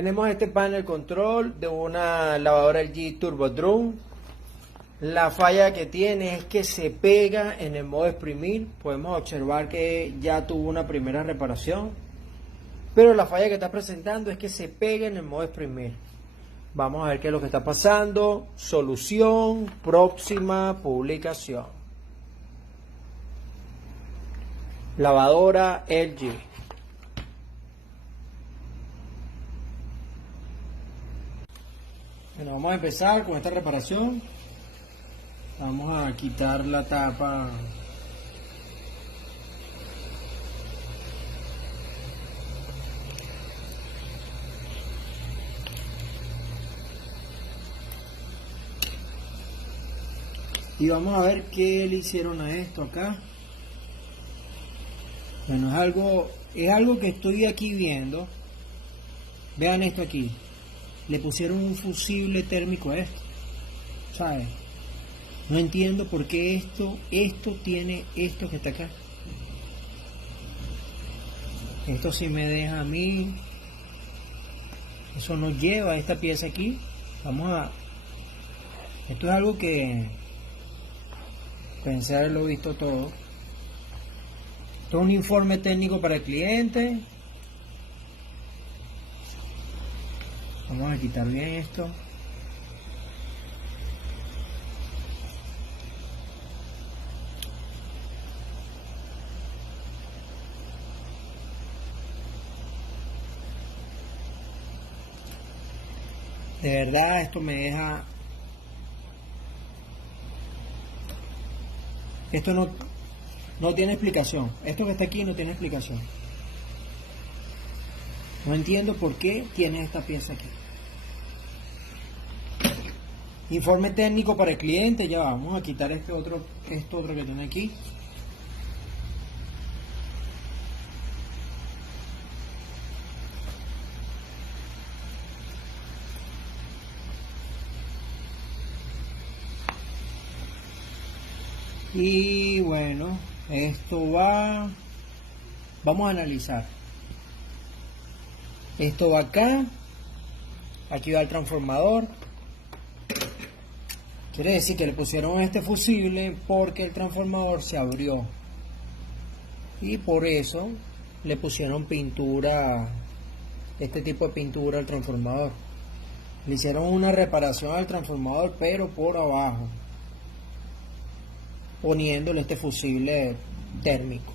Tenemos este panel control de una lavadora LG Turbo Drum. La falla que tiene es que se pega en el modo exprimir. Podemos observar que ya tuvo una primera reparación, pero la falla que está presentando es que se pega en el modo exprimir. Vamos a ver qué es lo que está pasando. Solución, próxima publicación. Lavadora LG. Bueno, vamos a empezar con esta reparación. Vamos a quitar la tapa y vamos a ver qué le hicieron a esto acá. Bueno, es algo que estoy aquí viendo. Vean esto aquí. Le pusieron un fusible térmico a esto, ¿sabes? No entiendo por qué esto tiene esto que está acá. Esto sí me deja a mí. Eso nos lleva a esta pieza aquí. Esto es algo que pensé haberlo visto todo. Esto es un informe técnico para el cliente. Vamos a quitar bien esto. De verdad esto me deja... Esto no tiene explicación. Esto que está aquí no tiene explicación. No entiendo por qué tiene esta pieza aquí. Informe técnico para el cliente. Ya vamos a quitar esto otro que tiene aquí. Y bueno, esto va... Vamos a analizar. Esto va acá. Aquí va el transformador. Quiere decir que le pusieron este fusible porque el transformador se abrió. Y por eso le pusieron pintura, este tipo de pintura al transformador. Le hicieron una reparación al transformador, pero por abajo, poniéndole este fusible térmico.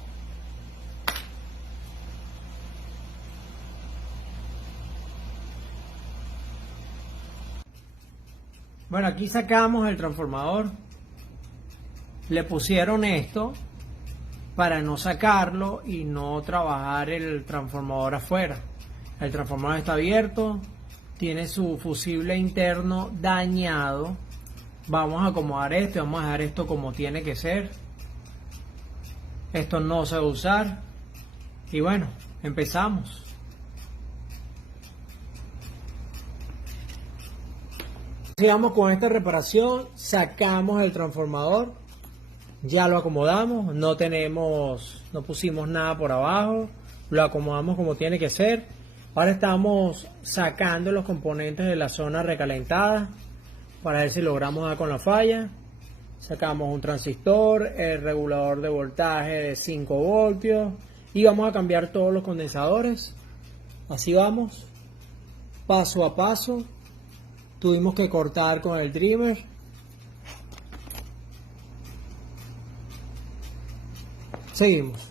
Bueno, aquí sacamos el transformador. Le pusieron esto para no sacarlo y no trabajar el transformador afuera. El transformador está abierto, tiene su fusible interno dañado. Vamos a acomodar esto y vamos a dejar esto como tiene que ser. Esto no se va a usar. Y bueno, empezamos. Sigamos con esta reparación. Sacamos el transformador. Ya lo acomodamos. No pusimos nada por abajo. Lo acomodamos como tiene que ser. Ahora estamos sacando los componentes de la zona recalentada para ver si logramos dar con la falla. Sacamos un transistor, el regulador de voltaje de 5 voltios y vamos a cambiar todos los condensadores. Así vamos, paso a paso. Tuvimos que cortar con el trimmer. Seguimos.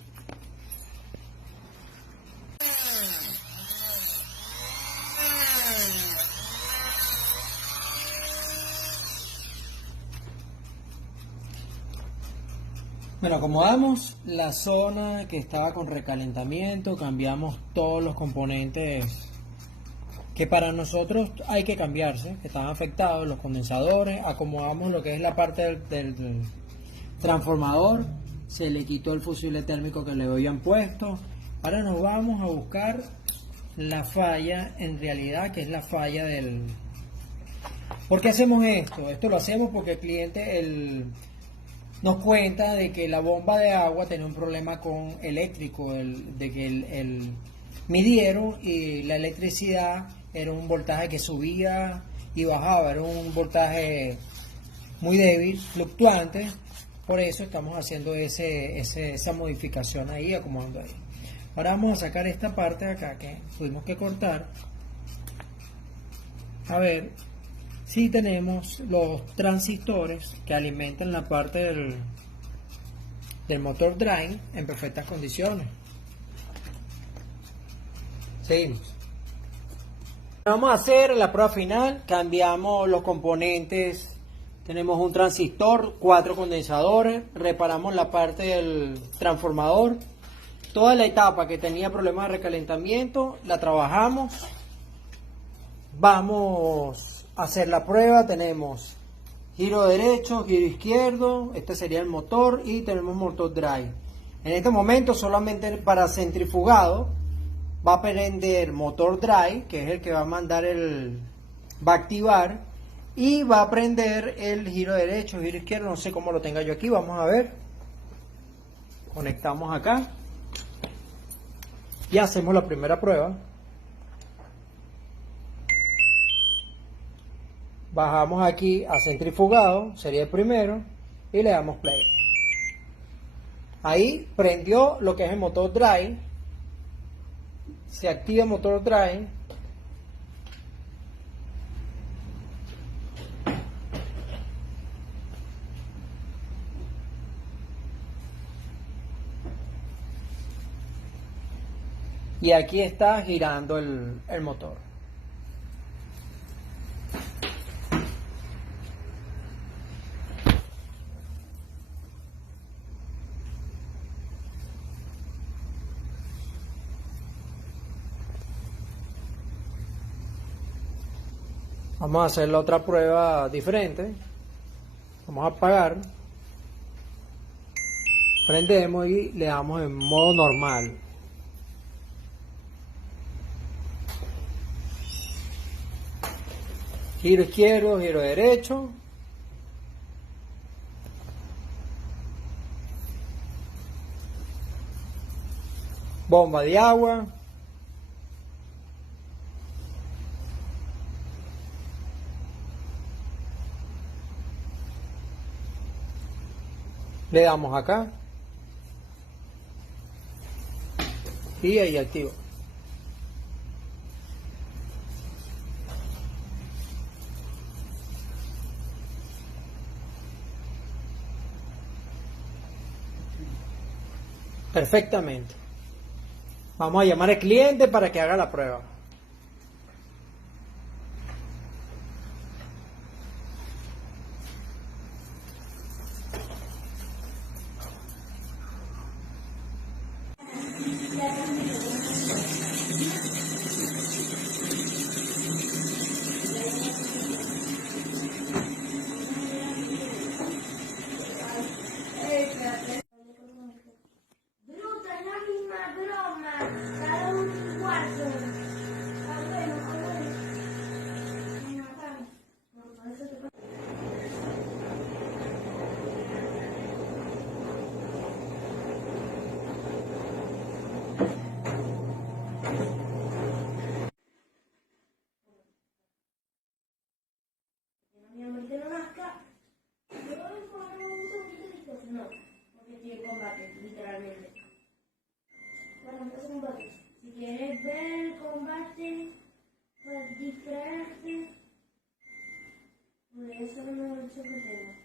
Bueno, acomodamos la zona que estaba con recalentamiento, cambiamos todos los componentes que para nosotros hay que cambiarse, que estaban afectados, los condensadores, acomodamos lo que es la parte del transformador, se le quitó el fusible térmico que le habían puesto. Ahora nos vamos a buscar la falla, en realidad, que es la falla del... ¿Por qué hacemos esto? Esto lo hacemos porque el cliente nos cuenta de que la bomba de agua tenía un problema con eléctrico, de que midieron y la electricidad era un voltaje que subía y bajaba, era un voltaje muy débil, fluctuante. Por eso estamos haciendo esa modificación ahí, acomodando ahí. Ahora vamos a sacar esta parte de acá que tuvimos que cortar. A ver si tenemos los transistores que alimentan la parte del motor drive en perfectas condiciones. Seguimos. Vamos a hacer la prueba final. Cambiamos los componentes. Tenemos un transistor, 4 condensadores, reparamos la parte del transformador. Toda la etapa que tenía problemas de recalentamiento la trabajamos. Vamos a hacer la prueba. Tenemos giro derecho, giro izquierdo, este sería el motor, y tenemos motor drive. En este momento solamente para centrifugado va a prender motor drive, que es el que va a mandar va a activar, y va a prender el giro derecho, giro izquierdo, no sé cómo lo tenga yo aquí, vamos a ver. Conectamos acá y hacemos la primera prueba. Bajamos aquí a centrifugado, sería el primero, y le damos play. Ahí prendió lo que es el motor drive, se activa el motor drive. Y aquí está girando el motor. Vamos a hacer la otra prueba diferente. Vamos a apagar. Prendemos y le damos en modo normal. Giro izquierdo, giro derecho. Bomba de agua. Le damos acá. Y ahí activo. Perfectamente. Vamos a llamar al cliente para que haga la prueba. Bruta, es la misma broma. Cada uno igual son. Ah, bueno, ah, bueno. Me mataron. No, por eso te pasa. Mi amor, te lo nazca. Yo voy a poner un segundito. No, porque estoy en combate, literalmente. Bueno, entonces combate. Si quieres ver el combate, pues distraerte. Por eso no he hecho que tengo.